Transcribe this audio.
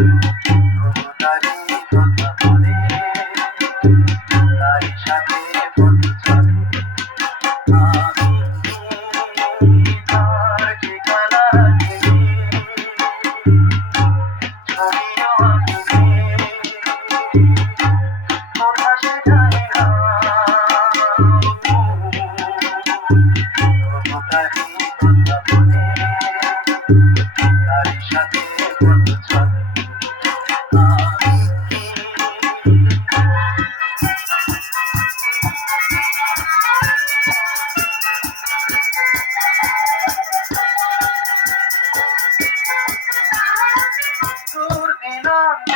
তবু তারি কথা বলে তারি সাথে পথ চলে আমি তার ঠিকানা জেনে ছবিও আঁকিনি কোথা সে জানি না তবু তারি কথা বলে তারি সাথে পথ চলে দূর দিনান্তে